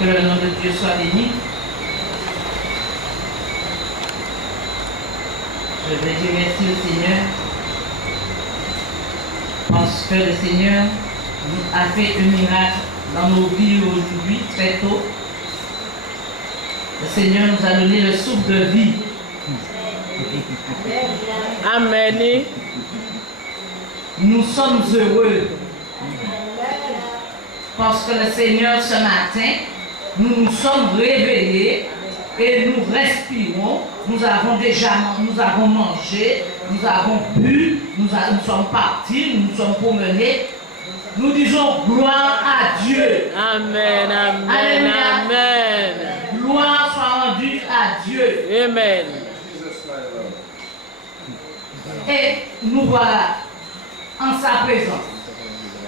Que le nom de Dieu soit béni. Je vais dire merci au Seigneur parce que le Seigneur a fait un miracle dans nos vies aujourd'hui, très tôt. Le Seigneur nous a donné le souffle de vie. Amen. Nous sommes heureux parce que le Seigneur, ce matin, nous nous sommes réveillés et nous respirons. Nous avons mangé, nous avons bu, nous sommes partis, nous nous sommes promenés. Nous disons gloire à Dieu. Amen, amen, Alléluia. amen. Gloire soit rendue à Dieu. Amen. Et nous voilà en sa présence.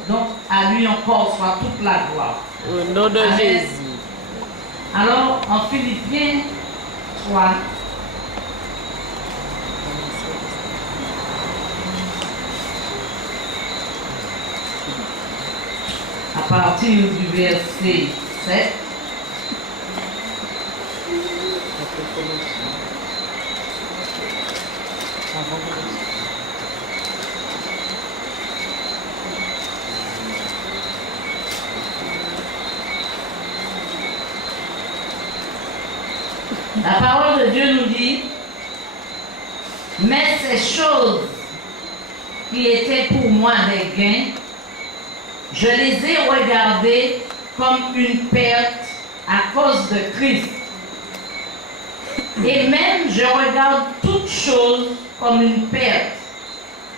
Donc, à lui encore soit toute la gloire. Au nom de Amen. Jésus. Alors, en Philippiens 3, à partir du verset 7, la parole de Dieu nous dit, mais ces choses qui étaient pour moi des gains, je les ai regardées comme une perte à cause de Christ. Et même je regarde toutes choses comme une perte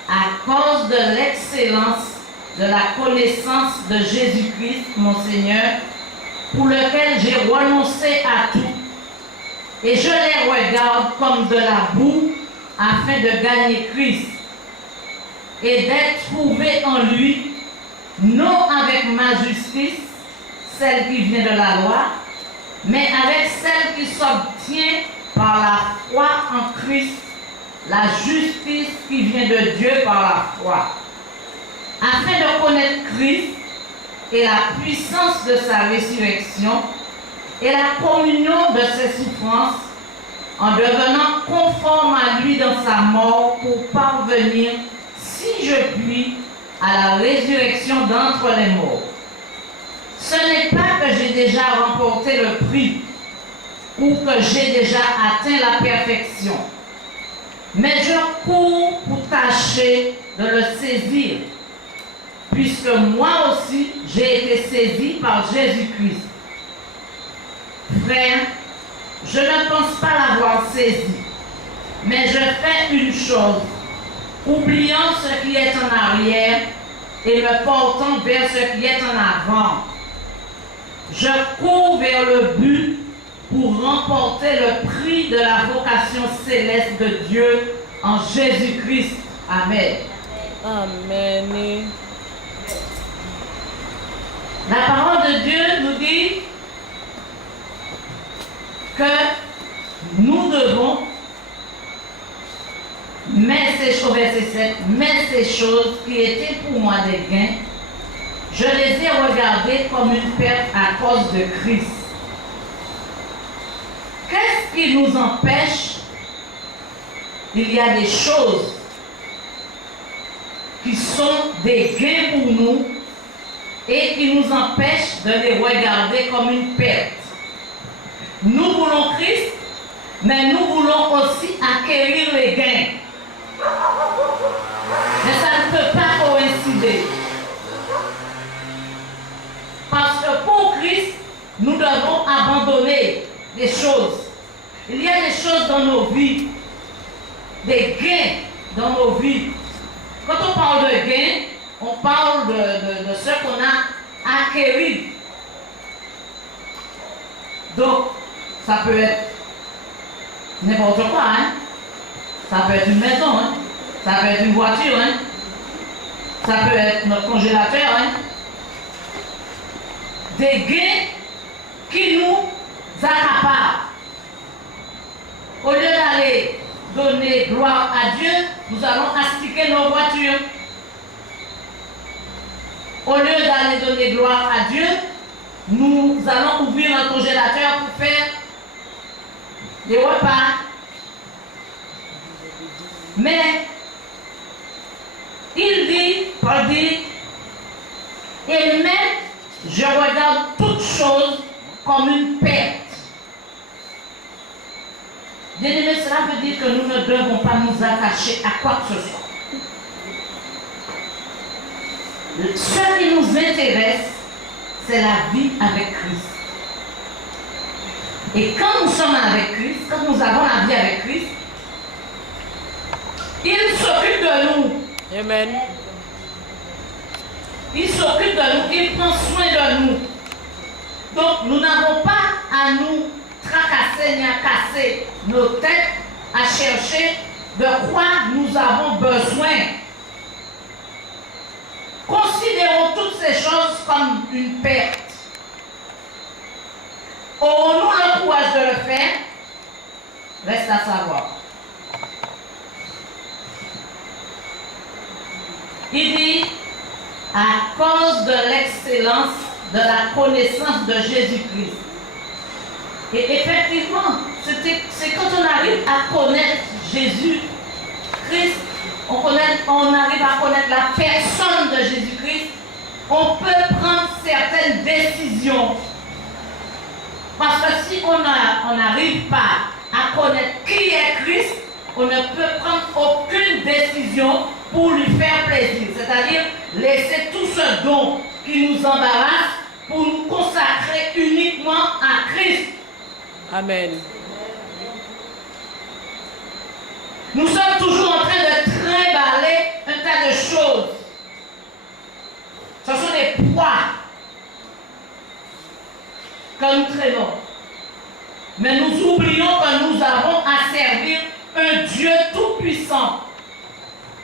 à cause de l'excellence de la connaissance de Jésus-Christ, mon Seigneur, pour lequel j'ai renoncé à tout. Et je les regarde comme de la boue afin de gagner Christ et d'être trouvé en lui, non avec ma justice, celle qui vient de la loi, mais avec celle qui s'obtient par la foi en Christ, la justice qui vient de Dieu par la foi, afin de connaître Christ et la puissance de sa résurrection et la communion de ses souffrances, en devenant conforme à lui dans sa mort pour parvenir, si je puis, à la résurrection d'entre les morts. Ce n'est pas que j'ai déjà remporté le prix ou que j'ai déjà atteint la perfection, mais je cours pour tâcher de le saisir, puisque moi aussi j'ai été saisi par Jésus-Christ. Frère, je ne pense pas l'avoir saisi, mais je fais une chose, oubliant ce qui est en arrière et me portant vers ce qui est en avant. Je cours vers le but pour remporter le prix de la vocation céleste de Dieu en Jésus-Christ. Amen. Amen. La parole de Dieu nous dit que nous devons, verset 7, mais ces choses qui étaient pour moi des gains, je les ai regardées comme une perte à cause de Christ. Qu'est-ce qui nous empêche? Il y a des choses qui sont des gains pour nous et qui nous empêchent de les regarder comme une perte. Nous voulons Christ, mais nous voulons aussi acquérir les gains. Mais ça ne peut pas coïncider. Parce que pour Christ, nous devons abandonner des choses. Il y a des choses dans nos vies, des gains dans nos vies. Quand on parle de gains, on parle de ce qu'on a acquéri. Donc, ça peut être n'importe quoi, hein? Ça peut être une maison, hein? Ça peut être une voiture, hein? Ça peut être notre congélateur, hein? Des gains qui nous accaparent. Au lieu d'aller donner gloire à Dieu, nous allons astiquer nos voitures. Au lieu d'aller donner gloire à Dieu, nous allons ouvrir un congélateur pour faire des repas. Mais il dit, Paul dit, et même je regarde toutes choses comme une perte. Bien-aimé, cela veut dire que nous ne devons pas nous attacher à quoi que ce soit. Ce qui nous intéresse, c'est la vie avec Christ. Et quand nous sommes avec Christ, quand nous avons la vie avec Christ, il s'occupe de nous. Amen. Il s'occupe de nous, il prend soin de nous. Donc nous n'avons pas à nous tracasser ni à casser nos têtes, à chercher de quoi nous avons besoin. Considérons toutes ces choses comme une perte. Aurons-nous le courage de le faire? Reste à savoir. Il dit, à cause de l'excellence de la connaissance de Jésus-Christ. Et effectivement, c'est quand on arrive à connaître Jésus-Christ, on arrive à connaître la personne de Jésus-Christ, on peut prendre certaines décisions. Parce que si on n'arrive pas à connaître qui est Christ, on ne peut prendre aucune décision pour lui faire plaisir. C'est-à-dire laisser tout ce don qui nous embarrasse pour nous consacrer uniquement à Christ. Amen. Nous sommes toujours en train de trimballer un tas de choses. Ce sont des poids que nous traînons. Mais nous oublions que nous avons à servir un Dieu tout-puissant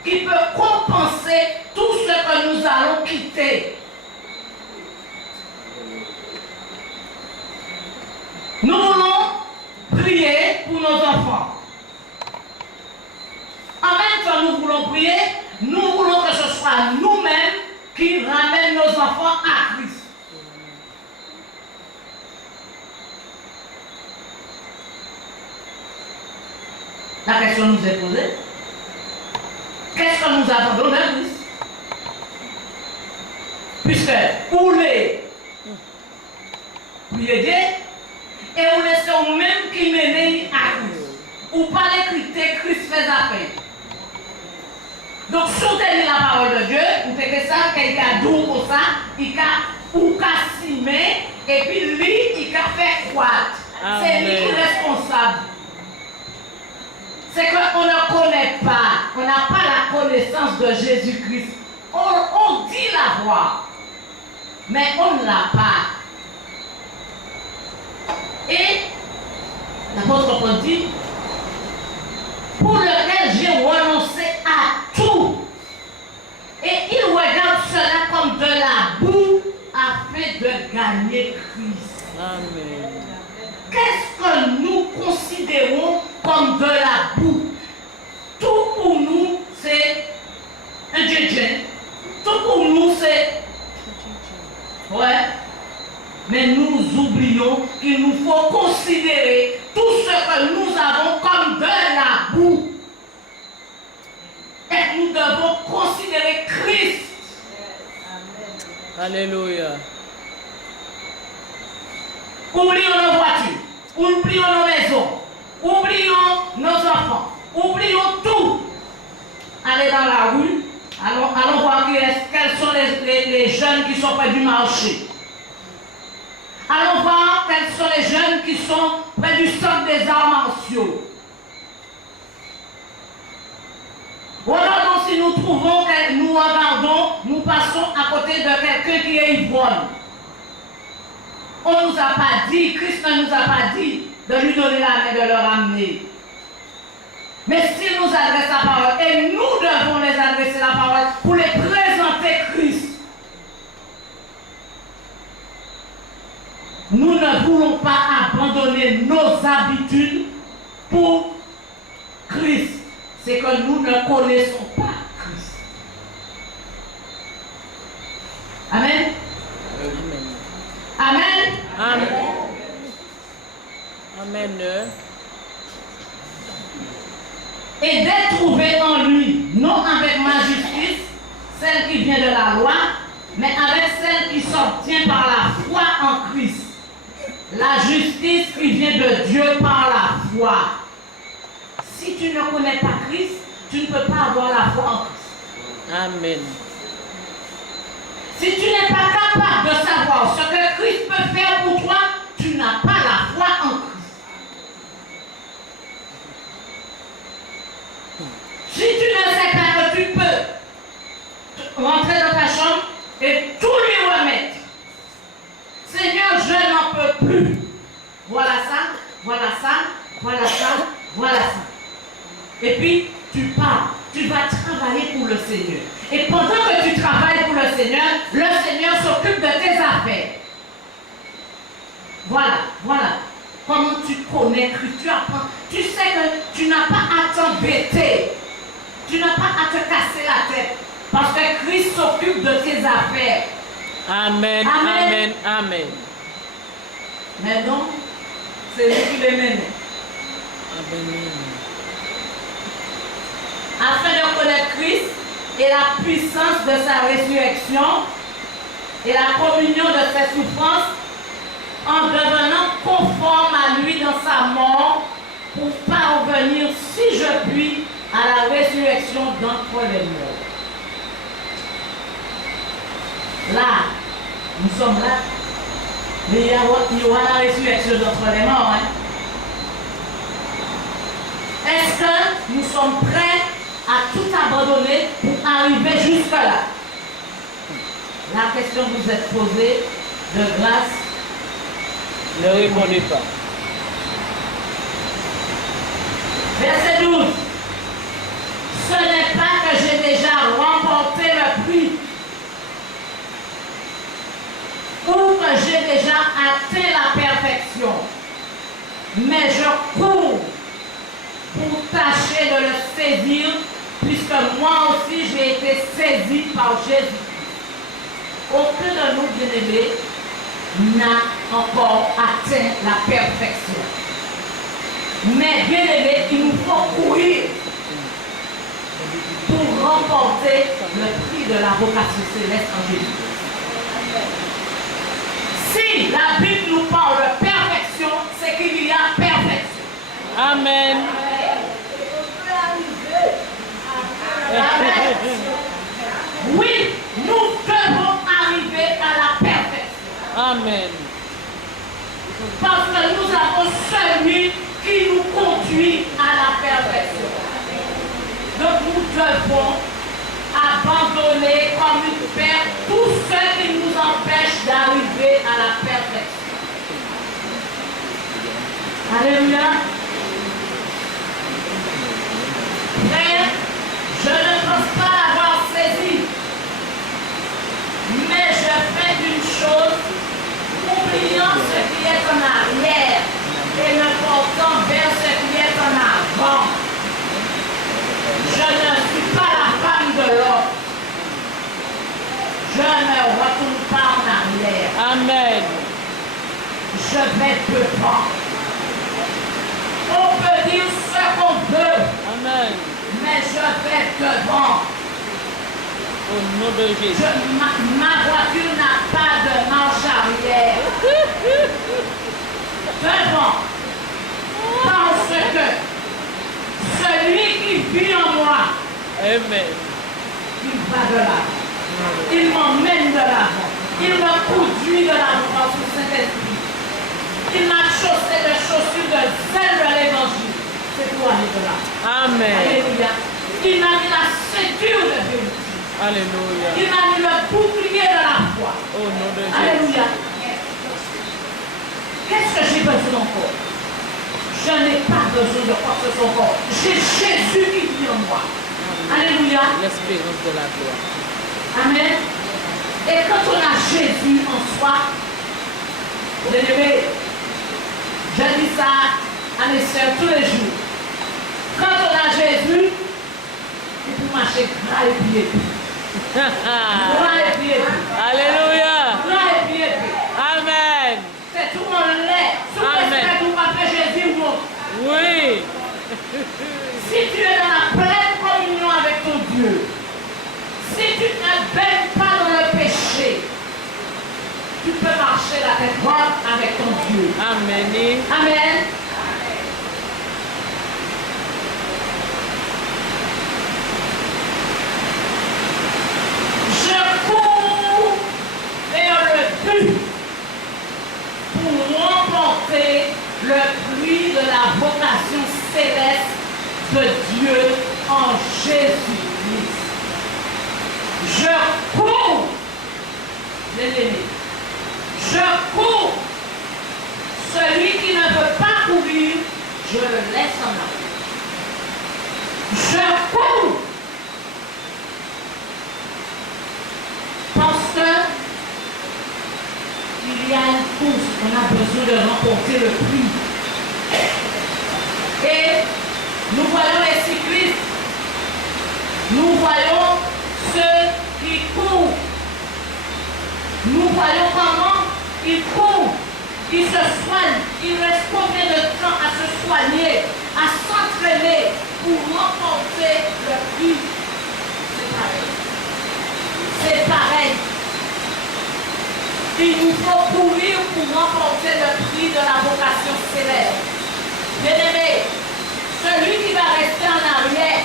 qui peut compenser tout ce que nous allons quitter. Nous voulons prier pour nos enfants. En même temps, nous voulons prier, nous voulons que ce soit nous-mêmes qui ramènent nos enfants à Christ. La question nous est posée. Qu'est-ce que nous attendons de Christ? Puisque ou les aider et on laisse nous-mêmes qui mènent à Christ. Ou pas les critères Christ fait affaire. Donc, soutenir la parole de Dieu, ou que ça, quelqu'un a doux pour ça, il a ou cassimer, et puis lui, il a fait croître. C'est lui qui est responsable. C'est qu'on ne connaît pas, on n'a pas la connaissance de Jésus-Christ. On dit l'avoir, mais on ne l'a pas. Et l'apôtre Paul dit, pour lequel j'ai renoncé à tout. Et il regarde cela comme de la boue afin de gagner Christ. Amen. Qu'est-ce que nous considérons comme de la boue? Tout pour nous, c'est un djinn. Tout pour nous, c'est... Ouais. Mais nous oublions qu'il nous faut considérer tout ce que nous avons comme de la boue. Et nous devons considérer Christ. Alléluia. Oublions nos voitures, oublions nos maisons, oublions nos enfants, oublions tout. Allez dans la rue, allons voir quels sont les jeunes qui sont près du marché. Allons voir quels sont les jeunes qui sont près du centre des arts martiaux. Regardons si nous trouvons, nous passons à côté de quelqu'un qui est ivrogne. On ne nous a pas dit, Christ ne nous a pas dit de lui donner la main, de le ramener. Mais s'il nous adresse la parole, et nous devons les adresser la parole pour les présenter Christ. Nous ne voulons pas abandonner nos habitudes pour Christ. C'est que nous ne connaissons pas Christ. Amen. Amen. Amen. Amen. Et d'être trouvé en lui, non avec ma justice, celle qui vient de la loi, mais avec celle qui s'obtient par la foi en Christ. La justice qui vient de Dieu par la foi. Si tu ne connais pas Christ, tu ne peux pas avoir la foi en Christ. Amen. Si tu n'es pas capable de savoir ce que Christ peut faire pour toi, tu n'as pas la foi en Christ. Si tu ne sais pas que tu peux rentrer dans ta chambre et tout lui remettre, Seigneur, je n'en peux plus. Voilà ça, voilà ça, voilà ça, voilà ça. Et puis, tu pars, tu vas travailler pour le Seigneur. Et pendant que tu travailles pour le Seigneur s'occupe de tes affaires. Voilà, voilà. Comment tu connais Christ, tu apprends. Tu sais que tu n'as pas à t'embêter. Tu n'as pas à te casser la tête. Parce que Christ s'occupe de tes affaires. Amen. Amen. Amen. Mais non, c'est lui qui les mène. Amen. Afin de connaître Christ et la puissance de sa résurrection et la communion de ses souffrances, en devenant conforme à lui dans sa mort, pour parvenir, si je puis, à la résurrection d'entre les morts. Là, nous sommes là, mais il y aura la résurrection d'entre les morts. Hein? Est-ce que nous sommes prêts à tout abandonner pour arriver jusque-là? La question vous est posée de grâce. Ne répondez pas. Verset 12. Ce n'est pas que j'ai déjà remporté le prix ou que j'ai déjà atteint la perfection, mais je cours pour tâcher de le saisir, puisque moi aussi j'ai été saisi par Jésus. Aucun de nous, bien-aimés, n'a encore atteint la perfection. Mais bien-aimés, il nous faut courir pour remporter le prix de la vocation céleste en Jésus. Si la Bible nous parle de perfection, c'est qu'il y a perfection. Amen. Amen. Oui, nous devons arriver à la perfection. Amen. Parce que nous avons celui qui nous conduit à la perfection. Donc nous devons abandonner comme une perte tout ce qui nous empêche d'arriver à la perfection. Alléluia. Frère, je ne pense pas l'avoir saisi, mais je fais une chose, oubliant ce qui est en arrière et me portant vers ce qui est en avant. Je ne suis pas la femme de l'autre. Je ne retourne pas en arrière. Amen. Je vais devant. On peut dire ce qu'on veut, Amen. mais je vais devant. Au nom de Jésus. Ma voiture n'a pas de marche arrière. Devant. Parce que celui qui vit en moi, Amen. il va de l'avant. Il m'emmène de l'avant. Il me conduit de l'avant par son Saint-Esprit. Il m'a chaussé de chaussures de zèle de l'évangile. C'est pour aller de là. Amen. Alléluia. Il m'a mis la ceinture de vérité. Alléluia. Il m'a mis le bouclier de la foi. Au nom de Jésus. Alléluia. Qu'est-ce que j'ai besoin encore? Je n'ai pas besoin de quoi que ce soit encore. J'ai Jésus qui vit en moi. Alléluia. L'espérance de la gloire. Amen. Et quand on a Jésus en soi, bien-aimé, je dis ça à mes soeurs tous les jours. Quand on a Jésus, il peut marcher gras et pied. Gras et pied. Alléluia. Gras et pied. Amen. C'est tout le monde l'est. Sous l'esprit où on fait Jésus, Si tu es dans la pleine communion avec ton Dieu, si tu ne baignes pas dans le péché, tu peux marcher la tête droite avec ton Dieu. Amen. Amen. Je cours vers le but pour remporter le fruit de la vocation céleste de Dieu en Jésus-Christ. Je cours, bien-aimé. Je cours. Celui qui ne veut pas courir, je le laisse en arrière. Je cours. Parce que il y a une course, on a besoin de remporter le prix. Et nous voyons les cyclistes, nous voyons ceux qui courent, nous voyons comment ils courent, ils se soignent, il reste combien de temps à se soigner, à s'entraîner pour remporter le prix. C'est pareil. C'est pareil. Il nous faut courir pour remporter le prix de la vocation céleste. Bien-aimé, celui qui va rester en arrière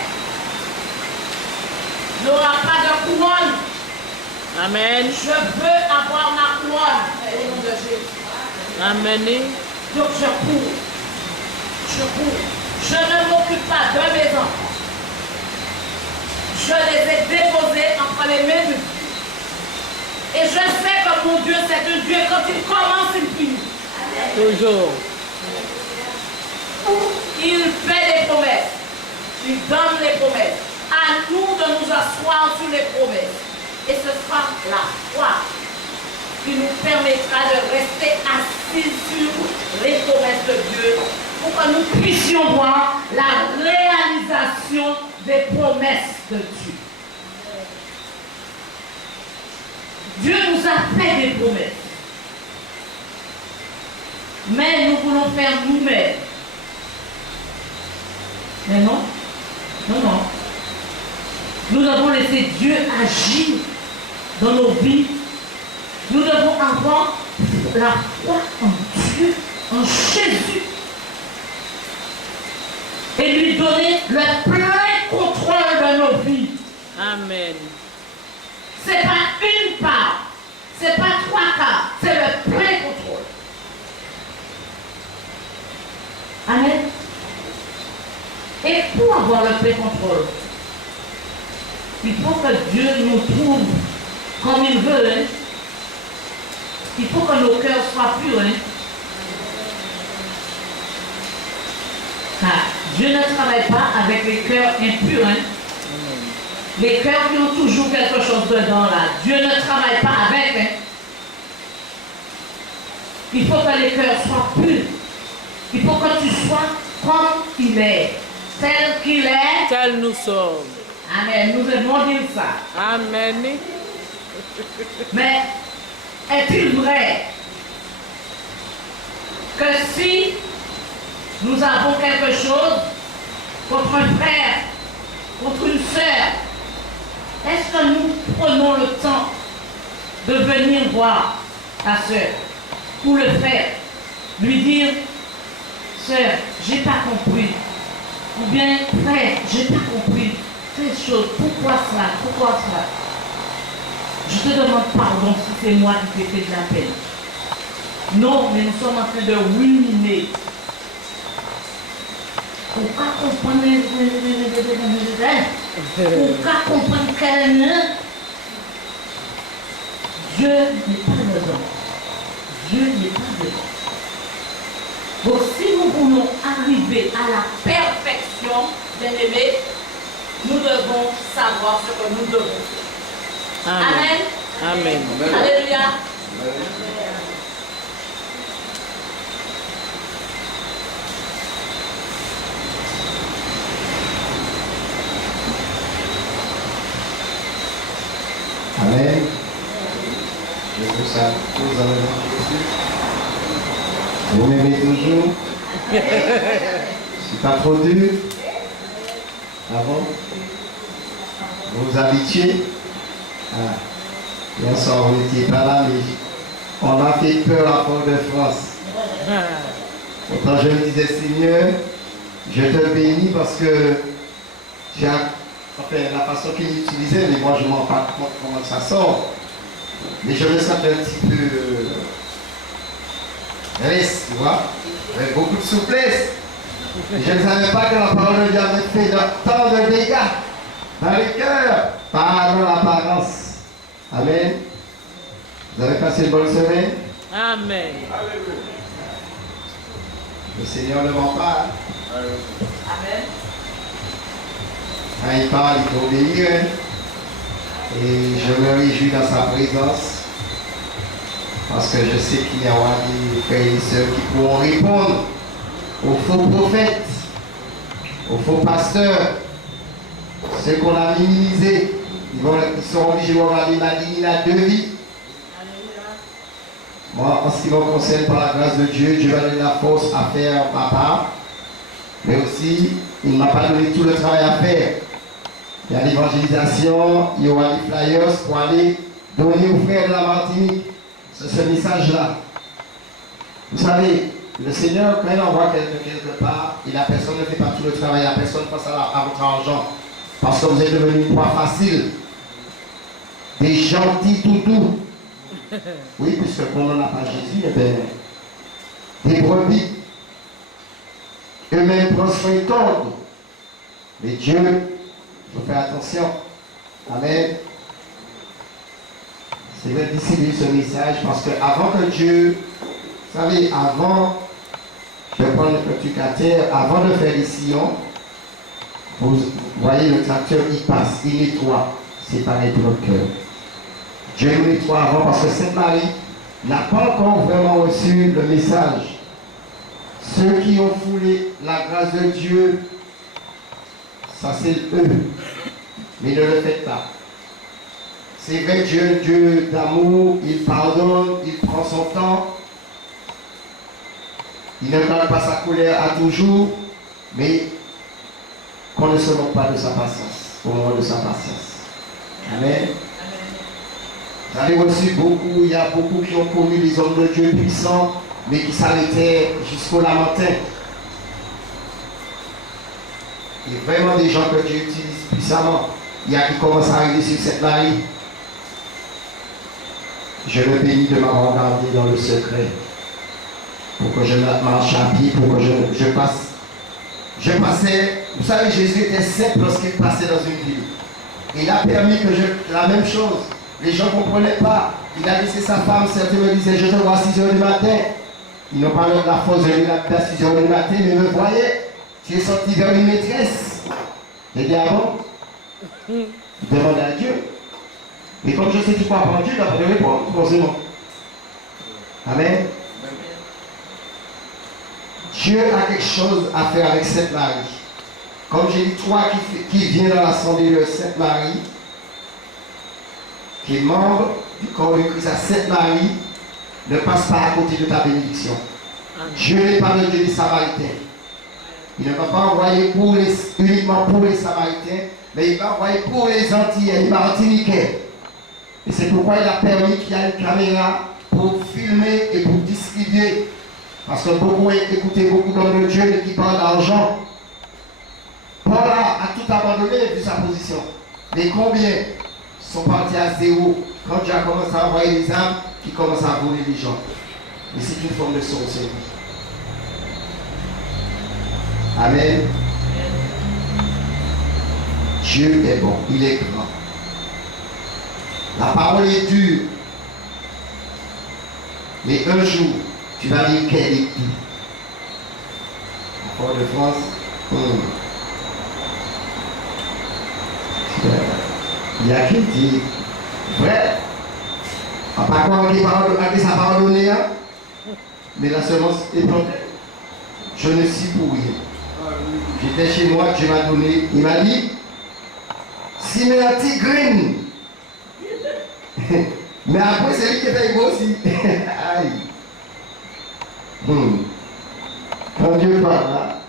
n'aura pas de couronne. Amen. Je veux avoir ma couronne au nom de Jésus. Amen. Donc je cours. Je cours. Je ne m'occupe pas de mes enfants. Je les ai déposés entre les mains de Dieu. Et je sais que mon Dieu, c'est un Dieu, quand il commence, il finit. Toujours. Il fait des promesses. Il donne les promesses. À nous de nous asseoir sur les promesses. Et ce sera la foi qui nous permettra de rester assis sur les promesses de Dieu pour que nous puissions voir la réalisation des promesses de Dieu. Dieu nous a fait des promesses. Mais nous voulons faire nous-mêmes. Mais non. Non, non. Nous devons laisser Dieu agir dans nos vies. Nous devons avoir la foi en Dieu, en Jésus. Et lui donner le plein contrôle de nos vies. Amen. Ce n'est pas une part, ce n'est pas trois quarts, c'est le plein contrôle. Amen. Et pour avoir le plein contrôle, il faut que Dieu nous trouve comme il veut. Hein. Il faut que nos cœurs soient purs. Hein. Car Dieu ne travaille pas avec les cœurs impurs. Hein. Les cœurs qui ont toujours quelque chose dedans là. Dieu ne travaille pas avec. Hein. Il faut que les cœurs soient purs. Il faut que tu sois comme il est. Tel qu'il est. Tel nous sommes. Amen. Nous devons dire ça. Amen. Mais est-il vrai que si nous avons quelque chose contre un frère, contre une sœur, est-ce que nous prenons le temps de venir voir ta sœur ou le frère, lui dire, sœur, j'ai pas compris, ou bien frère, j'ai pas compris telle chose, pourquoi cela, pourquoi cela? Je te demande pardon si c'est moi qui t'ai fait de la peine. Non, mais nous sommes en train de ruminer. Pourquoi comprendre pourquoi comprendre qu'elle Dieu n'est pas dedans. Dieu n'est pas dedans. Donc si nous voulons arriver à la perfection, bien-aimés, nous devons savoir ce que nous devons faire. Amen. Amen. Amen. Alléluia. Amen. Je vous salue tous dans le nom de Jésus. Vous m'aimez toujours. Je ne suis pas trop dur. Ah bon? Vous vous habituez? Ah. Bien sûr, vous n'étiez pas là, mais on a fait peur à Port-de-France. Pourtant, je me disais, Seigneur, je te bénis parce que tu as, enfin, la façon qu'il utilisait, mais moi, je ne m'en rends pas compte comment ça sort. Mais je me sentais un petit peu reste, tu vois, avec beaucoup de souplesse. Et je ne savais pas que la parole de Dieu avait fait tant de dégâts dans les cœurs, pas dans l'apparence. Amen. Vous avez passé une bonne semaine? Amen. Le Seigneur ne ment pas. Amen. Quand il parle, il faut obéir. Hein. Et je me réjouis dans sa présence. Parce que je sais qu'il y aura des frères et sœurs qui pourront répondre aux faux prophètes, aux faux pasteurs, ceux qu'on a minimisés. Ils seront obligés de regarder ma vie, il a 2 vies. Moi, en ce qui me concerne, par la grâce de Dieu, Dieu m'a donné la force à faire ma part. Mais aussi, il ne m'a pas donné tout le travail à faire. Il y a l'évangélisation, il y aura des flyers pour aller donner aux frères de la Martinique ce message-là. Vous savez, le Seigneur, quand il envoie quelqu'un quelque part, et la personne ne fait pas tout le travail, la personne passe à votre argent. Parce que vous êtes devenu une proie facile. Des gentils toutous. Oui, puisque comme on n'a pas Jésus, eh bien, des brebis. Eux-mêmes prennent soin de tordre. Mais Dieu, il faut faire attention. Amen. C'est de distribuer ce message parce que avant que Dieu, vous savez, avant, je vais prendre le truc à terre, avant de faire les sillons, vous voyez le tracteur, il passe, il nettoie. C'est pareil pour notre cœur. Dieu nous nettoie avant parce que Sainte Marie n'a pas encore vraiment reçu le message. Ceux qui ont foulé la grâce de Dieu, ça c'est eux. Mais ne le faites pas. C'est vrai, Dieu, Dieu d'amour, il pardonne, il prend son temps. Il ne garde pas sa colère à toujours, mais qu'on ne se moque pas de sa patience, au moment de sa patience. Amen. Vous avez reçu beaucoup, il y a beaucoup qui ont connu les hommes de Dieu puissants, mais qui s'arrêtaient jusqu'au lamentin. Il y a vraiment des gens que Dieu utilise puissamment. Il y a qui commencent à arriver sur cette Marie. Je le bénis de m'avoir gardé dans le secret. Pour que je marche à pied, pour que je passe. Je passais, vous savez, Jésus était simple lorsqu'il passait dans une ville. Il a permis que la même chose. Les gens ne comprenaient pas. Il a laissé sa femme, certains me disaient, je te vois à 6 h du matin. Ils n'ont pas de la force de venir à 6 h du matin, mais me voyaient. Tu es sorti vers une maîtresse. J'ai dit, ah bon? Demande à Dieu. Et comme je sais que tu crois en Dieu, tu n'as pas de réponse, posément. Amen. Dieu a quelque chose à faire avec Sainte Marie. Comme j'ai dit, toi qui viens dans l'assemblée de Sainte Marie, qui est membre du corps de Christ à Sainte Marie, ne passe pas à côté de ta bénédiction. Dieu n'est pas le Dieu des Samaritains. Il ne va pas envoyer uniquement pour les Samaritains, mais il va envoyer pour les Antillais, les Martiniquais. Et c'est pourquoi il a permis qu'il y ait une caméra pour filmer et pour distribuer. Parce que beaucoup ont écouté beaucoup d'hommes de Dieu qui parlent d'argent. Paul a tout abandonné vu sa position. Mais combien sont partis à zéro quand Dieu a commencé à envoyer les âmes qui commencent à voler les gens? Mais c'est une forme de sorcellerie. Amen. Dieu est bon, il est grand. La parole est dure. Mais un jour, tu vas dire qu'elle est dure. La parole de France. Il y a qui dit, vrai, on pas quoi avec sa parole donnée, mais la semence est plantée. Je ne suis pour rien. J'étais chez moi, Dieu m'a donné, il m'a dit, si mes anti-green. Mais après, c'est lui qui fait gros aussi. Aïe. Quand Dieu parle là,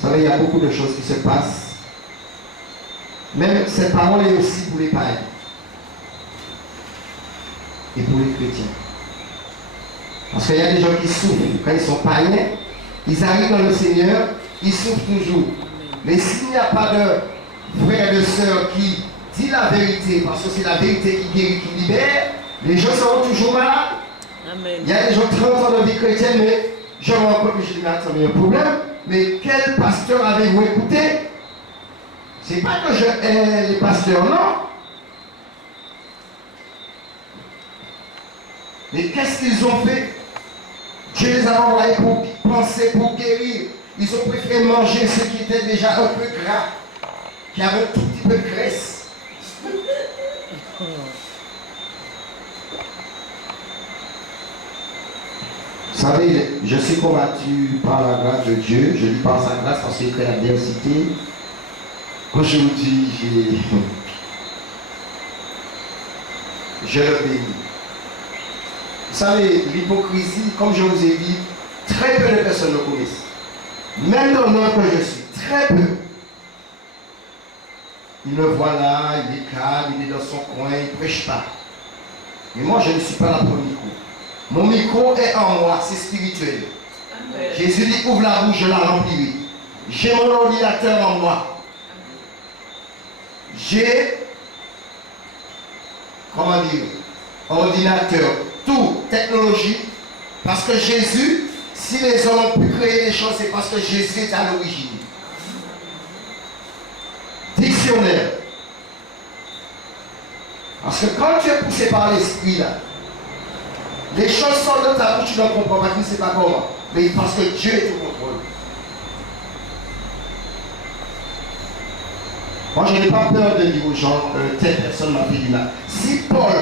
ça savez, il y a beaucoup de choses qui se passent. Même cette parole est aussi pour les païens et pour les chrétiens. Parce qu'il y a des gens qui souffrent quand ils sont païens, ils arrivent dans le Seigneur, ils souffrent toujours. Mais s'il n'y a pas de frère et de sœur qui dit la vérité, parce que c'est la vérité qui guérit, qui libère, les gens seront toujours malades. Amen. Il y a des gens 30 ans de vie chrétienne, mais je me rends compte que je dis, attends, il y a un problème. Mais quel pasteur avez-vous écouté? C'est pas que je hais les pasteurs, non. Mais qu'est-ce qu'ils ont fait? Dieu les a envoyés pour penser, pour guérir. Ils ont préféré manger ce qui était déjà un peu gras, qui avait un tout petit peu de graisse. Vous savez, je suis combattu par la grâce de Dieu. Je dis par sa grâce parce qu'il crée l'adversité. Aujourd'hui, je le bénis. Vous savez, l'hypocrisie, comme je vous ai dit, très peu de personnes le connaissent. Même dans l'homme que je suis, très peu. Il me voit là, il est calme, il est dans son coin, il ne prêche pas. Mais moi, je ne suis pas là pour le micro. Mon micro est en moi, c'est spirituel. Amen. Jésus dit, ouvre la bouche, je la remplirai. J'ai mon ordinateur en moi. J'ai, comment dire, ordinateur, tout, technologie. Parce que Jésus, si les hommes ont pu créer des choses, c'est parce que Jésus est à l'origine. Dictionnaire. Parce que quand tu es poussé par l'esprit là, les choses sortent de ta bouche, tu ne comprends pas, tu ne sais pas comment. Mais parce que Dieu est au contrôle. Moi, je n'ai pas peur de dire aux gens, telle personne m'a fait du mal. Si Paul,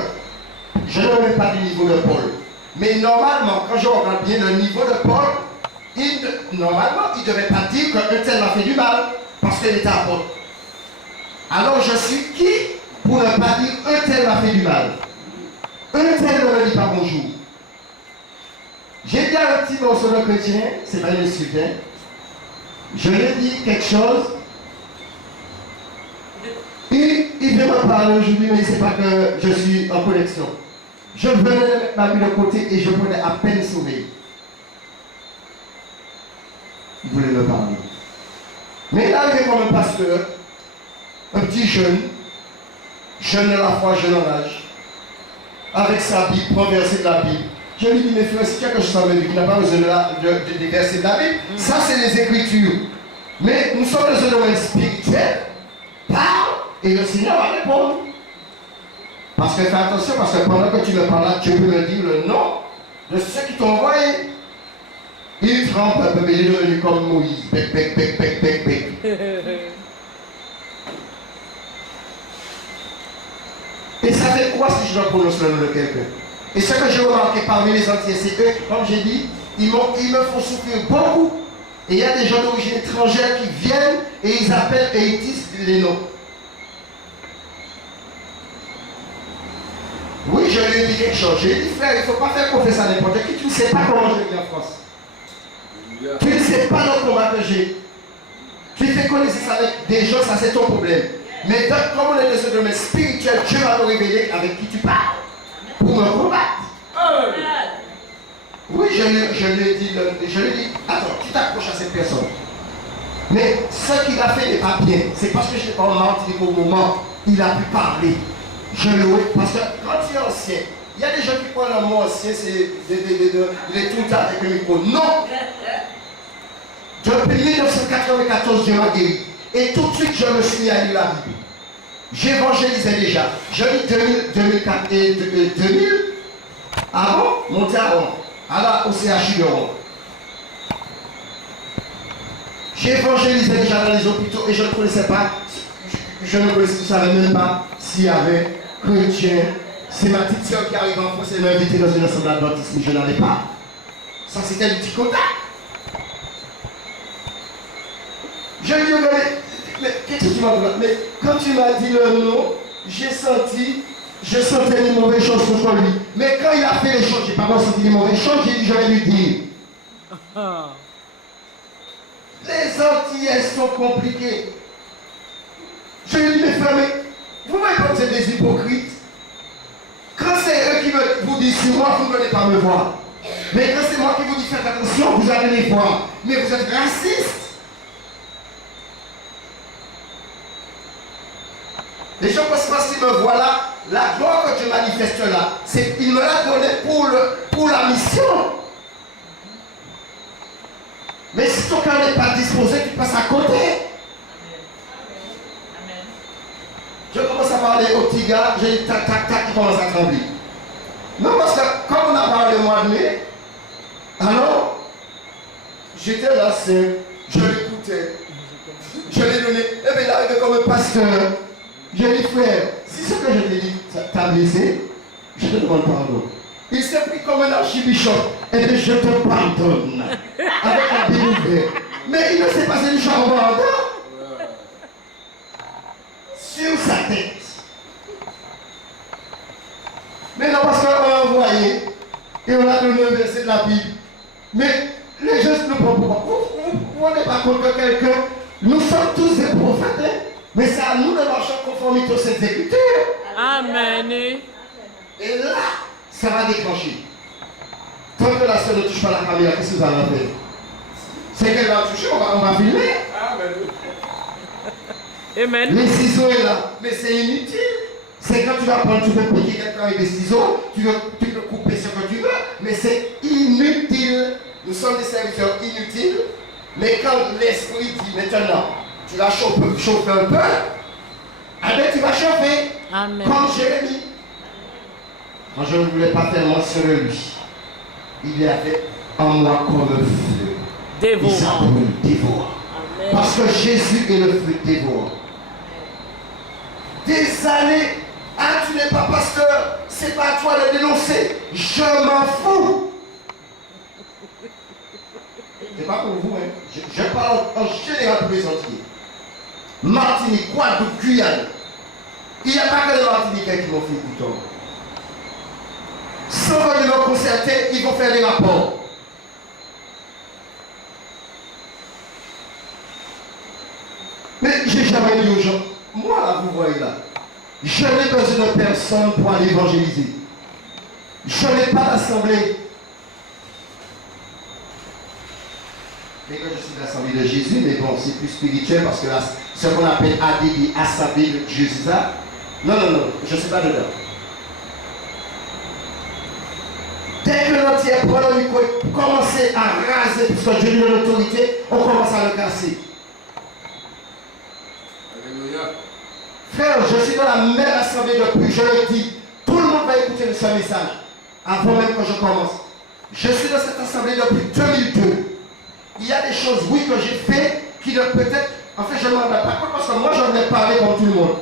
je ne mets pas du niveau de Paul, mais normalement, quand je regarde bien le niveau de Paul, normalement, il ne devait pas dire qu'un tel m'a fait du mal, parce qu'il était apôtre. Alors, je suis qui pour ne pas dire un tel m'a fait du mal? Un tel ne me dit pas bonjour. J'ai dit un petit morceau de chrétien, c'est pas une insulte, hein. Je lui ai dit quelque chose. Il vient me parler aujourd'hui, mais il ne sait pas que je suis en connexion. Je venais de mettre ma vie de côté et je prenais à peine sauvé. Il voulait me parler. Mais il arrivait comme un pasteur, un petit jeune de la foi, jeune en âge, avec sa Bible, prend verset de la Bible. Je lui dis, mes frères, si quelque chose à me dire, qui n'a pas besoin des versets de la Bible, ça c'est les Écritures. Mais nous sommes dans un domaine spirituel. Parle et le Seigneur va répondre. Parce que fais attention, parce que pendant que tu me parles là, Dieu peut me dire le nom de ceux qui t'ont envoyé. Il trempe un peu, mais il est devenu comme Moïse. Bec, bec, bec, bec, bec, bec. Et ça fait quoi si je dois prononcer le nom de quelqu'un? Et ce que j'ai remarqué parmi les entiers, c'est que, comme j'ai dit, ils me font souffrir beaucoup. Et il y a des gens d'origine étrangère qui viennent et ils appellent et ils disent les noms. Oui, je lui ai dit quelque chose. Je lui ai dit, frère, il ne faut pas faire confiance à n'importe qui. Tu ne sais pas comment je vis en France. Tu ne sais pas le combat que j'ai. Tu fais connaissance avec des gens, ça c'est ton problème. Mais comme on est dans ce domaine spirituel, Dieu va te révéler avec qui tu parles pour me combattre. Oui, je lui ai dit, attends, tu t'approches à cette personne. Mais ce qu'il a fait n'est pas bien. C'est parce que je n'ai pas menti au moment où il a pu parler. Je loue, parce que quand tu es ancien, il y a des gens qui prennent le mot ancien, c'est il est tout le temps avec le micro. Non! Depuis 1994, Dieu m'a guéri. Et tout de suite, je me suis mis à lire la Bible. J'évangélisais déjà. Je lis 2004 et 2000. Avant, monter à Rome. Alors, au CHU de Rome. J'évangélisais déjà dans les hôpitaux et je ne connaissais pas, je ne savais même pas s'il y avait chrétien. C'est ma petite soeur qui arrive en France, elle m'a invité dans une assemblée adventiste, mais je n'allais pas. Ça, c'était le petit contact. Je lui ai dit, mais qu'est-ce que tu m'as dit? Mais quand tu m'as dit le nom, je sentais les mauvaises choses contre lui. Mais quand il a fait les choses, je n'ai pas senti les mauvaises choses, j'ai dit, je vais lui dire. Les Antillais sont compliqués. Je lui dis, mes frères, mais vous voyez comme c'est des hypocrites. Quand c'est eux qui vous disent sur moi, vous ne voulez pas me voir. Mais quand c'est moi qui vous dis faites attention, vous allez les voir. Mais vous êtes racistes. Les gens pensent pas s'ils me voient là, la gloire que je manifeste là, c'est qu'il me l'a donné pour la mission. Mais si ton cœur n'est pas disposé, tu passes à côté. Amen. Je commence à parler au petit gars, j'ai dit tac, tac, tac, il commence à trembler. Non, parce que comme on a parlé au mois de mai, alors, j'étais là, je l'écoutais. Je l'ai donné, et bien il arrive comme un pasteur. J'ai dit, frère, si ce que je t'ai dit t'a blessé, je te demande pardon. Il s'est pris comme un archibishop, et bien je te pardonne. Avec la Bible ouverte. Mais il ne s'est passé du charbon sur sa tête. Mais non, parce qu'on a envoyé et on a donné un verset de la Bible. Mais les gens ne comprennent pas. Vous ne vous rendez pas compte que quelqu'un, nous sommes tous des prophètes, hein? Mais c'est à nous de marcher en conformité aux Saintes Écritures. Amen. Et là, ça va déclencher. Tant que la soeur ne touche pas la caméra, qu'est-ce que vous allez faire? C'est qu'elle va toucher, on va filmer. Amen. Les ciseaux est là, mais c'est inutile. C'est quand tu vas prendre, tu veux piquer quelqu'un avec des ciseaux, tu peux couper ce que tu veux, mais c'est inutile. Nous sommes des serviteurs inutiles, mais quand l'esprit dit maintenant, tu vas chauffer un peu, alors tu vas chauffer. Amen. Comme Jérémie. Quand je ne voulais pas faire mention de lui, il a fait en moi comme un feu. Dévorant. Il s'appelle dévorant. Amen. Parce que Jésus est le feu dévorant. Des années, ah tu n'es pas pasteur, c'est pas à toi de dénoncer, je m'en fous. C'est pas pour vous, hein. Je parle en général pour les Antillais. Martinique, Guadeloupe, Guyane. Il n'y a pas que les Martiniquais qui m'ont fait le bouton. Sans venir me concerter, ils vont faire des rapports. Mais j'ai jamais dit aux gens, moi là, vous voyez là, je n'ai besoin de personne pour aller évangéliser. Je n'ai pas d'assemblée. Mais que je suis de l'assemblée de Jésus, mais bon, c'est plus spirituel parce que là, ce qu'on appelle ADI, assemblée de Jésus, ça. Non, je ne suis pas dedans. Dès que l'entier prend le micro et commence à raser, puisque Dieu lui donne l'autorité, on commence à le casser. Alléluia. Frère, je suis dans la même assemblée depuis, je le dis, tout le monde va écouter ce message, avant même que je commence. Je suis dans cette assemblée depuis 2002. Il y a des choses, oui, que j'ai fait, qui ne peut-être, en fait, je ne m'en rappelle pas, parce que moi, j'en ai parlé comme tout le monde.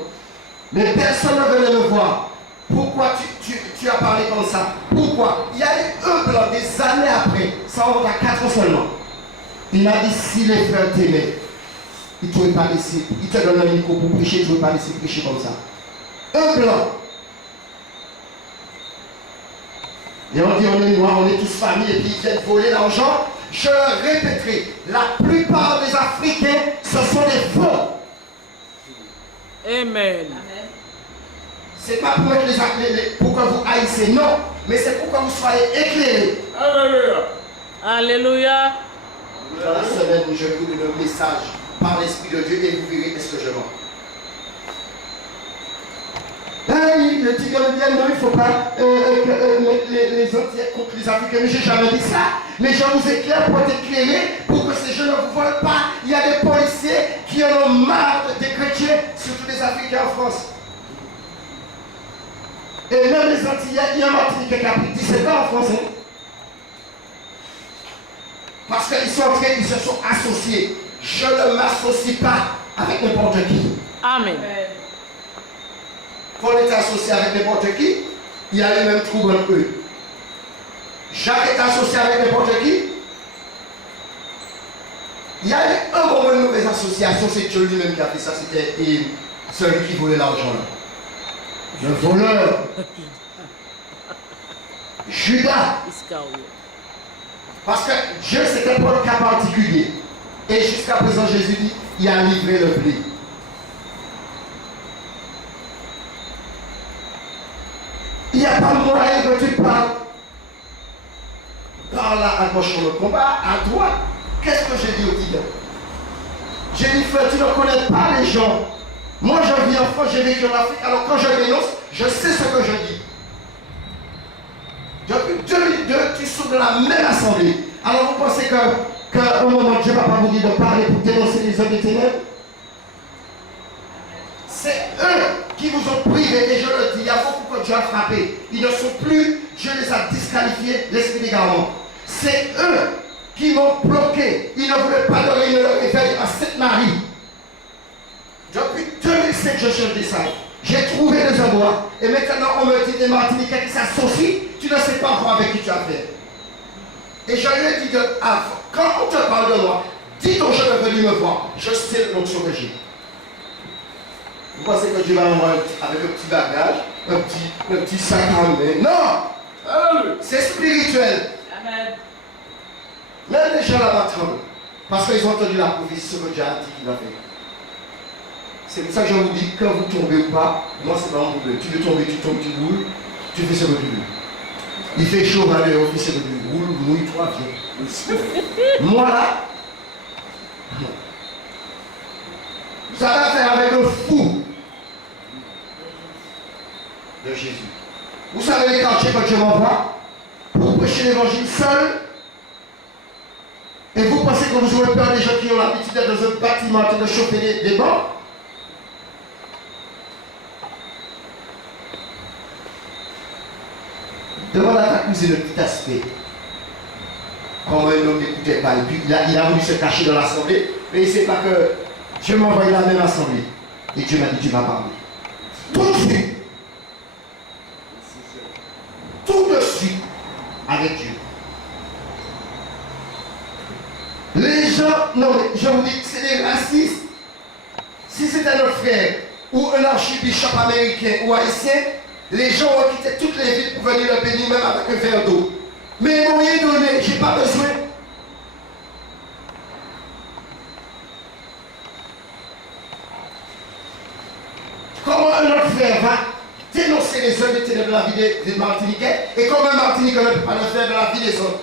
Mais personne ne venait me voir. Pourquoi tu as parlé comme ça? Pourquoi? Il y a eu un blanc des années après, ça remonte à 4 ans seulement. Il m'a dit, si les frères t'aimaient, il ne t'aurait pas laissé, il te donne un micro pour prêcher, tu ne t'aurais pas laissé prêcher comme ça. Un blanc. Et on dit, on est noirs, on est tous familles, et puis ils viennent voler l'argent. Je le répéterai, la plupart des Africains, ce sont des faux. Amen. Ce n'est pas pour que vous haïssez, non, mais c'est pour que vous soyez éclairés. Alléluia. Alléluia. Dans la semaine où je vous donne un message par l'Esprit de Dieu et vous verrez est-ce que je mens. Le tigre me dit non, il ne faut pas les Antillais contre les Africains, mais je n'ai jamais dit ça. Mais je vous éclaire pour être éclairé, pour que ces jeunes ne vous volent pas. Il y a des policiers qui en ont marre des chrétiens, surtout des Africains en France. Et même les Antillais, il y a un Martiniquais qui a pris 17 ans en France. Hein? Parce qu'ils sont entrés, ils se sont associés. Je ne m'associe pas avec n'importe qui. Amen. Quand on était associé avec n'importe qui, il y a les mêmes troubles entre eux. Jacques est associé avec n'importe qui. Il y a eu un moment de mauvaise association, c'est Dieu lui-même qui a fait ça, c'était celui qui volait l'argent là. Le voleur. Judas. Iscariot. Parce que Dieu c'était pour le cas particulier. Et jusqu'à présent, Jésus dit, il a livré le prix. Il n'y a pas moyen que tu parles par là à gauche sur le combat, à droite. Qu'est-ce que j'ai dit au tigre? J'ai dit, frère, tu ne connais pas les gens. Moi, je vis en France, j'ai vécu en Afrique. Alors, quand je dénonce, je sais ce que je dis. Depuis 2002, tu souffres de la même assemblée. Alors, vous pensez qu'à un moment, Dieu ne va pas vous dire de parler pour dénoncer les hommes des ténèbres? C'est eux qui vous ont privé, et je le dis, il y a beaucoup que Dieu a frappé. Ils ne sont plus, Dieu les a disqualifiés, l'esprit d'égarement. C'est eux qui m'ont bloqué. Ils ne voulaient pas de réunion de réveil à Sainte-Marie. Depuis 2005, je cherche des salles. J'ai trouvé des endroits. Et maintenant, on me dit des Martiniquais qui ça Sophie, tu ne sais pas encore avec qui tu as fait. Et je lui ai dit, quand on te parle de moi, dis donc je vais venir me voir. Je sais l'onction que j'ai. Vous pensez que Dieu va m'envoyer avec un petit bagage, un petit sac à main? Non! C'est spirituel. Amen. Même les gens là-bas tremblent. Parce qu'ils ont entendu la prophétie que Dieu a dit qu'il va faire. C'est pour ça que je vous dis, quand vous tombez ou pas, moi c'est pas mon problème. Tu veux tomber, tu tombes, tu boules, tu fais ce que tu veux. Il fait chaud, va aller, on fait ce que tu veux. Roule, mouille-toi, viens. Moi là, ça va faire avec le fou de Jésus. Vous savez les quartiers que Dieu m'envoie pour prêcher l'évangile seul. Et vous pensez que vous aurez peur des gens qui ont l'habitude d'être dans un bâtiment en train de chauffer des bancs? Demande à ta cousine le petit aspect. Comment un homme n'écoutait pas. Et puis il a voulu se cacher dans l'assemblée. Mais il ne sait pas que Dieu m'a envoyé dans la même assemblée. Et Dieu m'a dit, tu vas parler. Tout de suite. Tout de suite. Avec Dieu. Les gens, non mais je vous dis, c'est des racistes. Si c'était notre frère ou un archibishop américain ou haïtien, les gens ont quitté toutes les villes pour venir le bénir même avec un verre d'eau. Mais ils m'ont rien donné, j'ai pas besoin. Comment un autre frère va dénoncer les hommes de la vie des Martiniquais et comment un Martiniquais ne peut pas le faire de la vie des autres?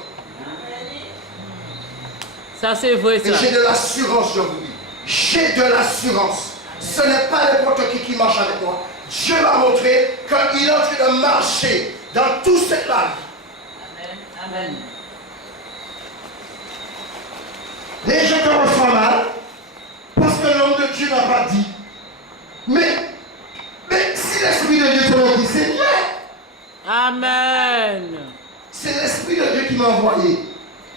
Ça, c'est vrai, ça. Et j'ai de l'assurance, je vous dis. J'ai de l'assurance. Ce n'est pas n'importe qui marche avec moi. Dieu m'a montré qu'il est en train de marcher dans toute cette life. Amen. Amen. Les gens te reçoivent mal parce que l'homme de Dieu n'a pas dit. Mais si l'Esprit de Dieu te l'a dit, c'est vrai. Amen. C'est l'Esprit de Dieu qui m'a envoyé.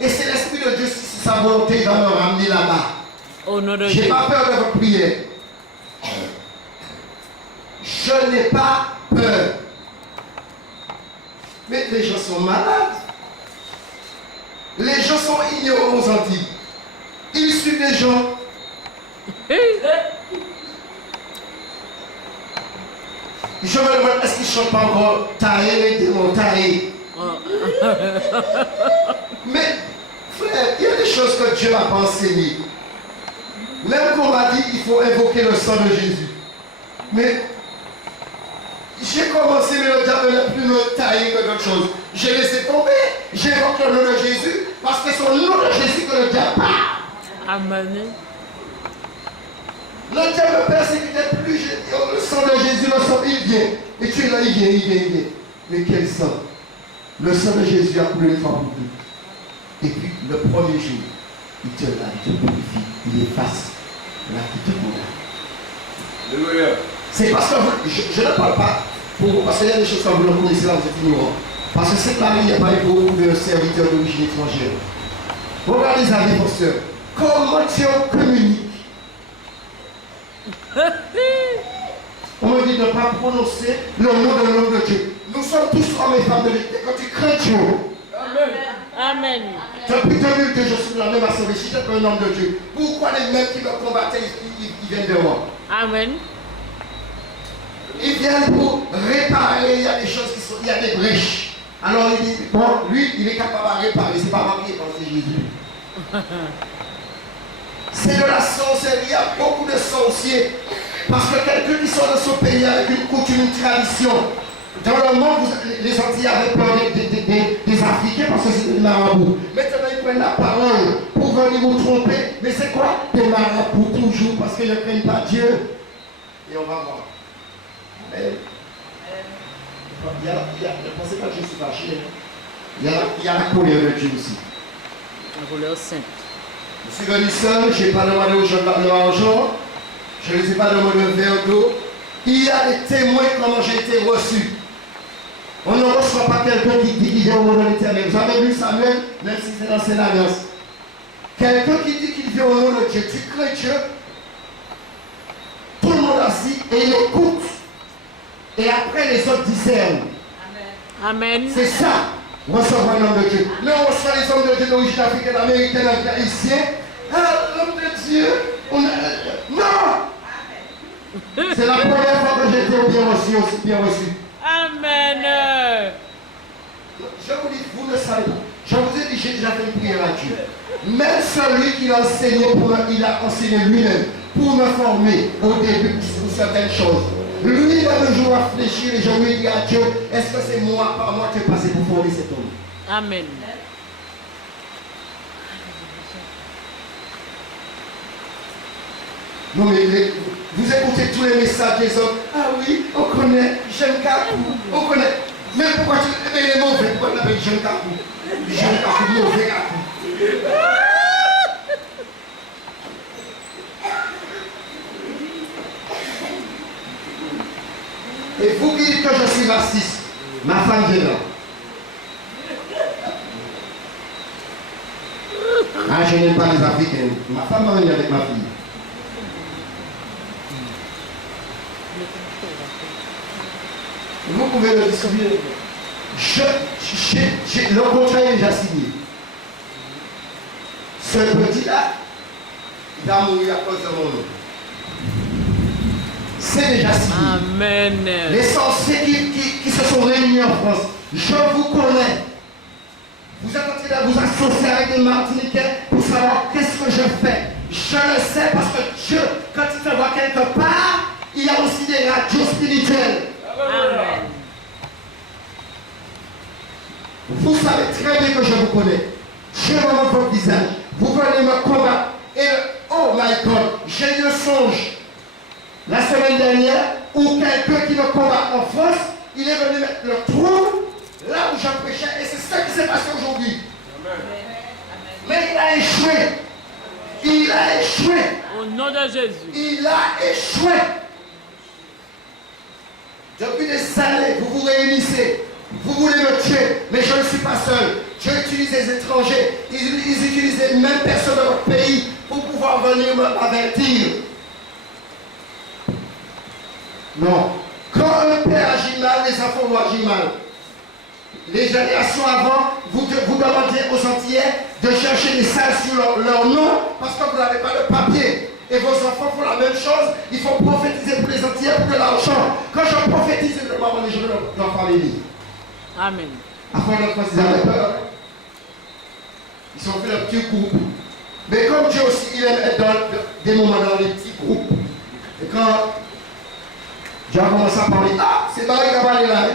Et c'est l'Esprit de Dieu, si sa volonté, va me ramener là-bas. Au nom de J'ai Jésus. pas peur de votre prière. Je n'ai pas peur. Mais les gens sont malades. Les gens sont ignorants aux Antilles. Ils suivent des gens. Je me demande, est-ce qu'ils ne chantent pas encore taillé, les démons taillés? Mais, frère, il y a des choses que Dieu n'a pas enseignées. Même qu'on m'a dit qu'il faut invoquer le sang de Jésus. Mais, j'ai commencé, mais le diable n'a plus me tailler que d'autres choses. J'ai laissé tomber. J'invoque le nom de Jésus, parce que c'est au nom de Jésus que le diable part. Amen. Le diable ne persécutait plus. Le sang de Jésus, le sang, il vient. Et tu es là, il vient. Mais quel sang? Le sang de Jésus a coulé une fois pour tout. Et puis, le premier jour, il te lave, il te purifie, il efface la qui te condamne. Alléluia. C'est parce que je ne parle pas pour vous, parce qu'il y a des choses que vous ne connaissez pas, vous êtes ignorants. Parce que cette Marie, il n'y a pas eu beaucoup de serviteurs d'origine étrangère. Regardez les amis, pasteurs. Comment Dieu communique? On me dit de ne pas prononcer le nom de l'homme de Dieu. Nous sommes tous hommes et femmes de Dieu. Quand tu crains Dieu, Amen. depuis 2002, je suis dans la même assemblée. Si j'étais un homme de Dieu, pourquoi les mêmes qui me combattaient, ils viennent de moi? Amen. Ils viennent pour réparer, il y a des choses qui sont, il y a des brèches. Alors il dit, bon, lui, il est capable de réparer, c'est pas moi qui ai pensé Jésus. C'est de la sorcellerie. Il y a beaucoup de sorciers. Parce que quelqu'un qui sort de son pays avec une coutume, une tradition, dans le monde, les Antilles avaient peur des Africains parce que c'était des marabouts. Maintenant, ils prennent la parole pour venir vous tromper. Mais c'est quoi? Des marabouts toujours parce qu'ils ne craignent pas Dieu. Et on va voir. Amen. Ne pensez pas que je suis fâché. Il y a la colère de Dieu aussi. La colère sainte. Je suis venu seul, je n'ai pas demandé aux gens de l'argent, je ne les ai pas demandé un verre d'eau. Il y a des témoins comment j'ai été reçu. On ne reçoit pas quelqu'un qui dit qu'il vient au nom de l'Éternel. Vous avez lu Samuel, même si c'est dans cette alliance. Quelqu'un qui dit qu'il vient au nom de Dieu, tu crées Dieu. Tout le monde assis et il écoute. Et après les autres discernent. Amen. C'est ça, recevoir un homme de Dieu. Mais on reçoit les hommes de Dieu d'origine africaine, américaine, haïtienne. Ah, l'homme de Dieu. Non! C'est la première fois que j'ai été bien reçu, aussi bien reçu. Amen. Je vous dis, vous ne savez pas. Je vous ai dit, j'ai déjà fait une prière à Dieu. Même celui qui l'a enseigné, il a enseigné lui-même pour me former au début pour certaines choses. Lui va le jour réfléchir et je lui dis à Dieu, est-ce que c'est moi, par moi, qui ai passé pour former cet homme? Amen. Non mais vous écoutez tous les messages des hommes. Ah oui, on connaît, j'aime Kakou, on connaît. Mais pourquoi tu es mauvais? Pourquoi tu l'appelles j'aime Kakou? J'aime Kakou, mauvais Kakou. Et vous qui dites que je suis raciste, ma femme vient là. Ah, je n'aime pas les Africains. Ma femme va venir avec ma fille. Vous pouvez le distribuer. Le contrat est déjà signé. Ce petit-là, il va mourir à cause de mon nom. C'est déjà signé. Amen. Les sorciers qui se sont réunis en France, je vous connais. Vous êtes en train de vous associer avec des Martiniquais pour savoir qu'est-ce que je fais. Je le sais parce que Dieu, quand il te voit quelque part, il y a aussi des radios spirituelles. Amen. Vous savez très bien que je vous connais. Je vois votre visage. Vous venez me combattre. Et oh my God, j'ai eu un songe la semaine dernière où quelqu'un qui me combat en France, il est venu mettre le trou là où je prêchais. Et c'est ça qui s'est passé aujourd'hui. Mais il a échoué. Il a échoué. Au nom de Jésus. Il a échoué. Depuis des années, vous vous réunissez. Vous voulez me tuer, mais je ne suis pas seul. Dieu utilise les étrangers. Ils utilisent les mêmes personnes de votre pays pour pouvoir venir m'avertir. Non. Quand un père agit mal, les enfants vont agir mal. Les générations avant, vous demandiez aux Antillais de chercher des salles sur leur nom parce que vous n'avez pas de papier. Et vos enfants font la même chose. Il faut prophétiser pour les Antillais pour de l'argent. Quand je prophétise, je ne m'en les gens de leur famille. Amen. Après, ils avaient peur. Ils ont fait un petit groupe. Mais comme Dieu aussi, il aime être dans des moments dans les petits groupes. Et quand Dieu a commencé à parler, ah, c'est Marie qui a parlé là.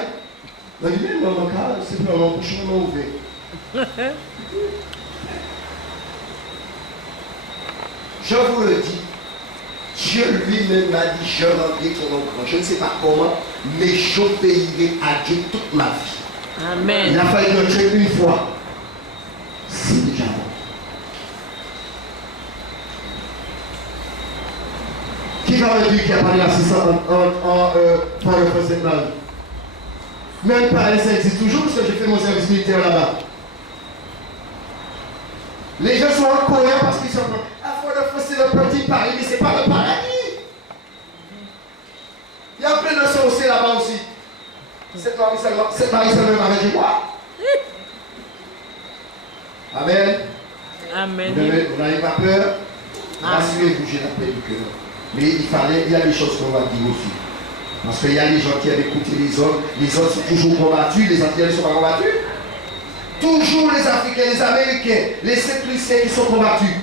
On dit, mais non, c'est pas mon prochain ouvert. Je vous le dis, Dieu lui-même m'a dit, je rendrai ton nom grand. Je ne sais pas comment, mais j'obéirai à Dieu toute ma vie. Amen. Il a fallu le tuer une fois. C'est déjà bon. Qui va me dire qu'il n'y a pas d'assistant pour le procès de Marie? Même pas, ça existe toujours parce que j'ai fait mon service militaire là-bas. Les gens sont en colère parce qu'ils sont à Fort-de-France, c'est le petit Paris, mais c'est pas le paradis. Il y a plein de sorciers là-bas aussi. Cette Marie seulement m'avait dit quoi? Amen. Amen. Vous n'avez pas peur? Rassurez-vous, j'ai la paix du cœur. Mais il y a des choses qu'on va dire aussi. Parce qu'il y a des gens qui aiment écouter les autres sont toujours combattus, les Antillais ne sont pas combattus. Toujours les Africains, les Américains, les Saint-Luciens qui sont combattus.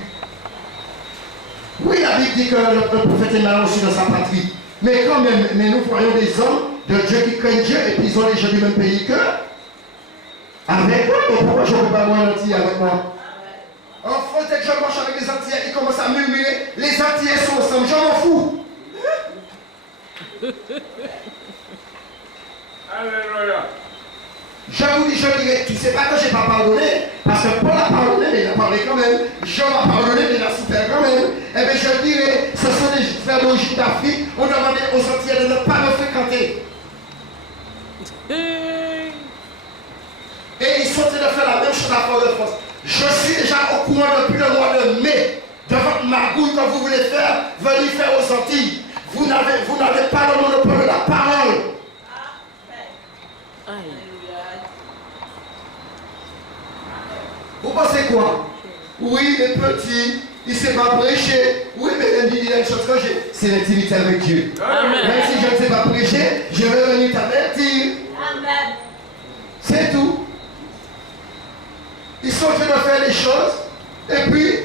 Oui, la Bible dit que le prophète est mal reçu dans sa patrie. Mais quand même, mais nous voyons des hommes de Dieu qui craignent Dieu et puis ils ont les gens du même pays qu'eux. Avec eux, mais pourquoi je ne peux pas voir un Antillais avec moi? En France, dès que je marche avec les Antillais, ils commencent à murmurer, les Antillais sont ensemble, je m'en fous. Alléluia. Je vous dis, je dirais, tu ne sais pas que je n'ai pas pardonné, parce que Paul a pardonné, mais il a parlé quand même. Jean a pardonné, mais il a souffert quand même. Eh bien, je dirais, ce sont des frères d'origine d'Afrique, on demandait aux Antillais de ne pas me fréquenter. Et ils sont en train de faire la même chose à Fort-de-France. Je suis déjà au courant depuis le mois de mai de votre magouille que vous voulez faire, venir faire aux Antilles. Vous n'avez pas le monopole de la parole. Vous pensez quoi? Oui, les petits, il ne sait pas prêcher. Oui, mais il y a une chose que j'ai, c'est l'intimité avec Dieu. Amen. Même si je ne sais pas prêcher, je vais venir t'avertir. Amen. C'est tout. Ils sont en train de faire les choses, et puis,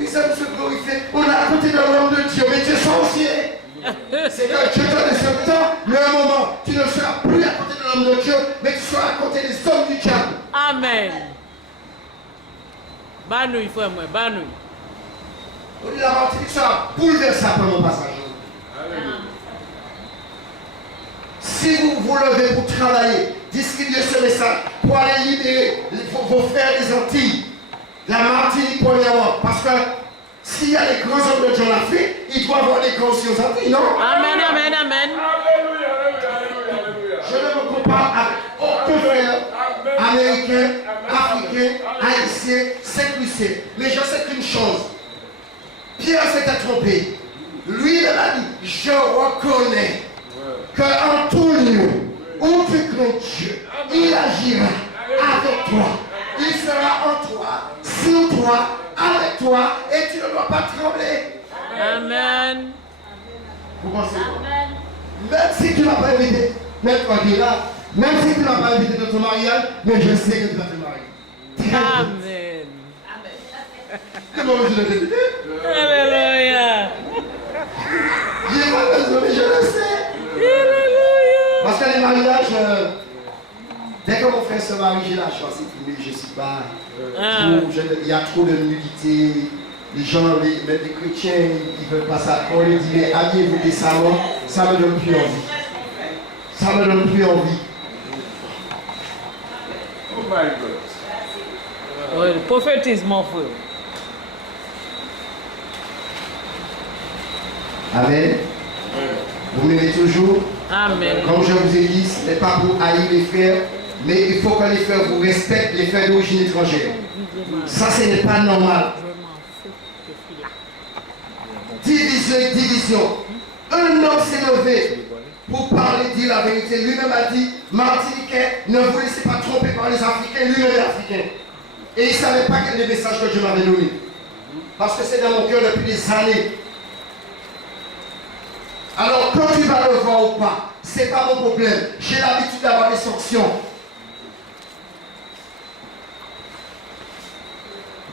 ils aiment se glorifier. On est à côté de l'homme de Dieu, mais tu es sorcier. C'est que Dieu te laisse le temps, mais à un moment, tu ne seras plus à côté de l'homme de Dieu, mais tu seras à côté des hommes du diable. Amen. Banouille, frère, moi, banouille. On dit la Martinique sera bouleversée après mon passage. Si vous vous levez pour travailler, distribuer ce message, pour aller libérer vos frères des Antilles, la Martinique premièrement, parce que s'il y a des grands hommes de Dieu en Afrique, il doit y avoir des grands aussi aux Antilles, non? Amen, amen, amen. Alléluia, alléluia, alléluia. Je ne me compare avec aucun frère américain, africain, haïtien, Saint-Lucien. Mais je sais qu'une chose, Pierre s'était trompé. Lui, il a dit, je reconnais qu'en tout lieu où tu crains Dieu, il agira avec toi. Il sera en toi, sur toi, avec toi, et tu ne dois pas trembler. Amen. Vous pensez quoi? Même si tu ne m'as pas invité, même toi qui es là, même si tu ne m'as pas invité dans ton mariage, mais je sais que tu vas te marier. Amen. C'est bon, je l'ai invité. Alléluia. J'ai pas besoin, mais je le sais. Alléluia. Parce que les mariages, dès que mon frère se marie, j'ai la chance. Mais je ne suis pas. Il y a trop de nudité. Les gens, même les chrétiens, ils ne veulent pas ça. On les dit, mais habillez-vous des salons, ça ne me donne plus envie. Ça ne me donne plus envie. Oh my God. Oui, le prophétisme, mon frère. Amen. Vous m'aimez toujours. Amen. Comme je vous ai dit, ce n'est pas pour haïr les frères, mais il faut que les frères vous respectent, les frères d'origine étrangère. Ça, ce n'est pas normal. Division et division. Un homme s'est levé pour parler, dire la vérité. Lui-même a dit, Martiniquais, ne vous laissez pas tromper par les Africains. Lui-même est Africain. Et il ne savait pas quel est le message que Dieu m'avait donné. Parce que c'est dans mon cœur depuis des années. Alors, quand tu vas le voir ou pas, ce n'est pas mon problème. J'ai l'habitude d'avoir des sanctions.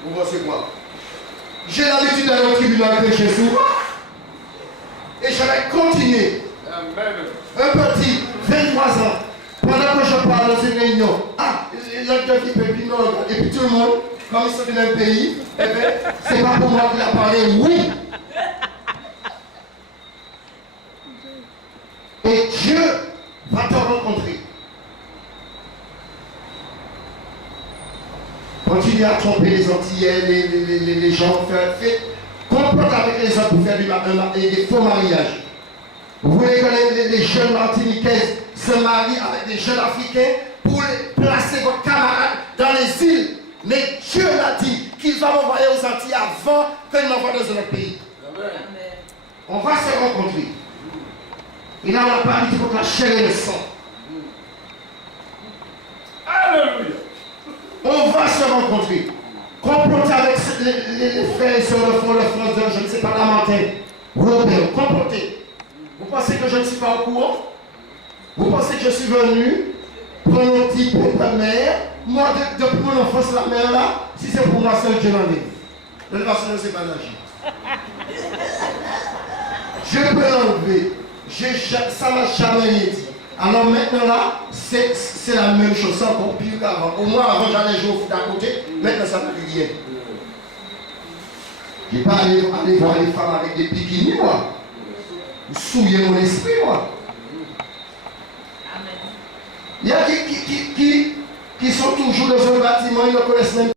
Vous pensez quoi? J'ai l'habitude d'aller au tribunal prêcher souvent. Et je vais continuer. Amen. Un petit, 23 ans, pendant que je parle dans une réunion, l'autre qui peut dire non, et puis tout le monde, comme ils sont du même pays, eh bien, c'est pas pour moi qu'il a parlé, oui. Et Dieu va te rencontrer. Continue à tromper les Antillais, les gens, faites complote avec les autres pour faire des faux mariages. Vous voulez que les jeunes martiniquaises se marient avec des jeunes africains pour placer vos camarades dans les îles. Mais Dieu l'a dit qu'il va m'envoyer aux Antilles avant qu'il m'envoie dans un autre pays. Amen. On va se rencontrer. Et là, on n'a pas dit contre la chair et le sang. Alléluia. On va se rencontrer. Comploter avec les frères et sœurs de France, je ne sais pas, la montagne. Robert, comploter. Vous pensez que je ne suis pas au courant? Vous pensez que je suis venu prendre un petit peu de mer? Moi, depuis mon enfance, la mer là, si c'est pour moi seul, Dieu l'en est. De toute façon, je ne sais pas nager. Je peux l'enlever. Ça m'a jamais dit. Alors maintenant là, c'est la même chose, c'est encore pire qu'avant. Au moins avant j'allais jouer au foot à côté, maintenant ça ne fait rien. Je n'ai pas aller voir les femmes avec des bikinis, moi. Vous souillez mon esprit, moi. Il y a qui sont toujours dans un bâtiment, ils ne connaissent même